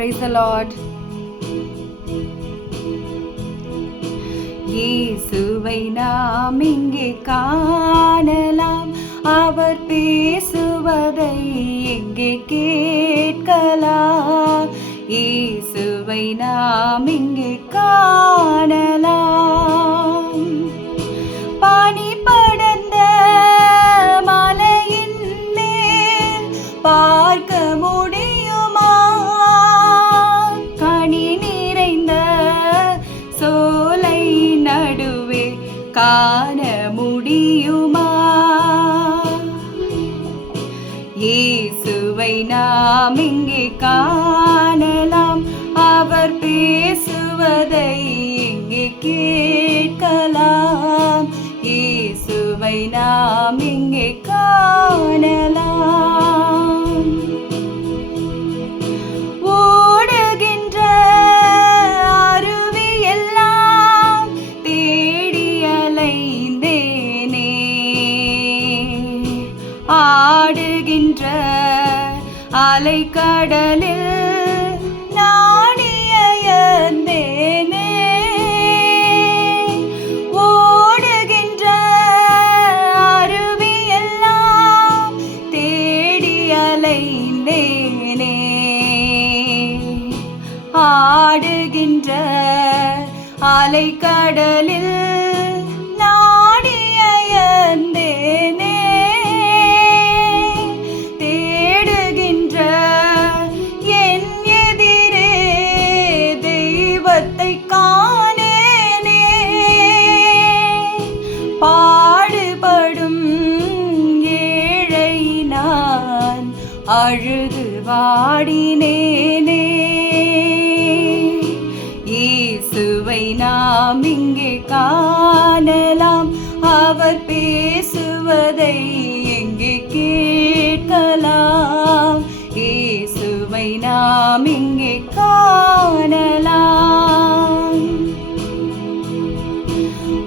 Praise the Lord. இயேசுவை நாம் இங்கே காணலாம், அவர் பேசுவதை எங்கே கேட்கலாம். இயேசுவை நாம் இங்கே காணலாம். பனி படர்ந்த மலையின் மேல் பார்க்க முடியுமா? கனி நிறைந்த சோலை நடுவே காண முடியுமா? இயேசுவை நாம் இங்கே காணலாம், அவர் பேசுவதை இங்கே கேட்கலாம். இயேசுவை நாம் இங்கே காணலாம். ஓடுகின்ற அருவியெல்லாம் தேடி அலைந்தேனே, ஆடுகின்ற அலைக்கடலில் நாடியந்தேனே. ஓடுகின்ற அருவியெல்லாம் தேடி அலைந்தேனே, ஆடுகின்ற அலைக்கடலில் நாடியந்தேனே. தேடுகின்ற என் எதிரே தெய்வத்தை காணேனே. பாடுபடும் ஏழை நான் அழுது வாடினேனே. இயேசுவை நாம் இங்கே காணலாம், அவர் பேசுவதை எங்கே கேட்கலாம். இயேசுவை நாம் இங்கே காணலாம்.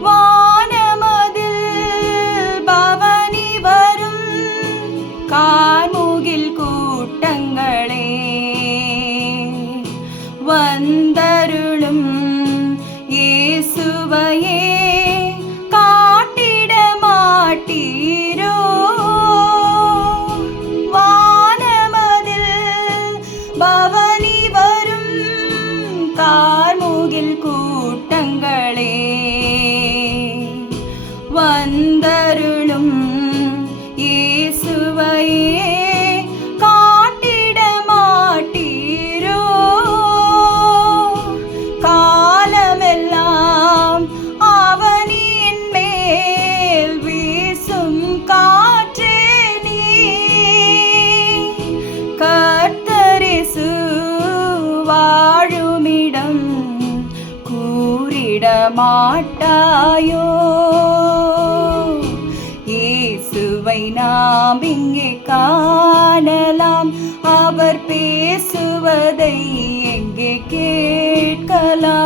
வானமதில் பவனி வரும் கார்முகில் கூட்டங்களே, வந்தருளும் இயேசுவையே காட்டிட மாட்டீரோ? வானமதில் பவனி வரும் கார்முகில் கூட்டங்களே, வந்தருளும் இயேசுவையே காட்டிட மாட்டீரோ? காலமெல்லாம் அவனியின் மேல் வீசும் காற்றே நீ, கர்த்தரேசு வாழுமிடம் கூறிட மாட்டாயோ? இயேசுவை நாம் இங்கே காணலாம், அவர் பேசுவதை எங்கே கேட்கலாம்.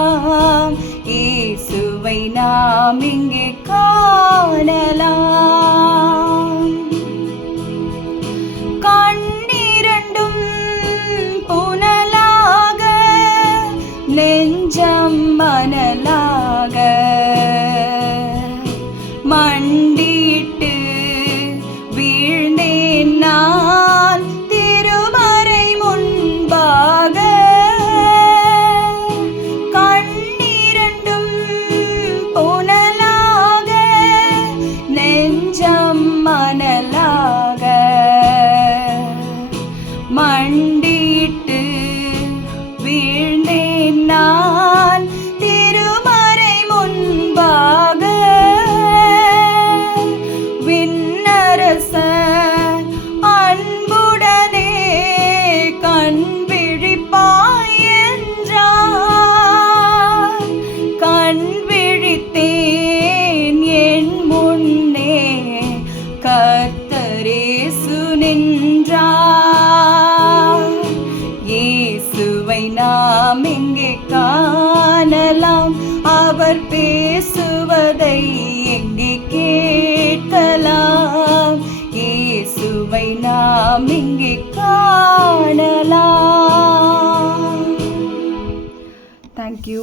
இயேசுவை நாம் இங்கே காணலாம். கண்ணிரண்டும் புனலாக, நெஞ்சம் மணலாக, மண்டிட்டு வீழ்ந்தேன் நான் திருமறை முன்பாக. கண்ணிரண்டும் புனலாக, நெஞ்சம் மணலாக, மண்டிட்டு வீழ்ந்தேன் நான் திருமறை முன்பாக. விண்ணரசர் அன்புடனே கண் விழிப்பாய் என்றார். கண் விழித்தேன் என் முன்னே கர்த்தரேசு நின்றார். இயேசுவை நாம் இங்கே காணலாம், அவர் பேசுவதை எங்கே கேட்கலாம். இயேசுவை நாம் இங்கே காணலாம். தேங்க்யூ.